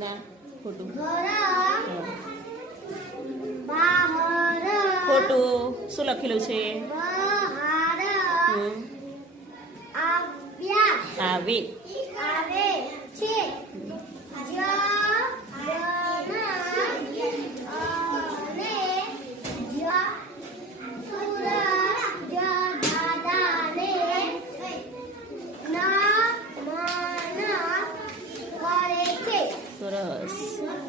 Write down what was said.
ના ખોટું. ઘર હા. બહાર ખોટું. શું લખેલું છે? બહાર હમ. આવ્યા આવે. આવે છે સરસ.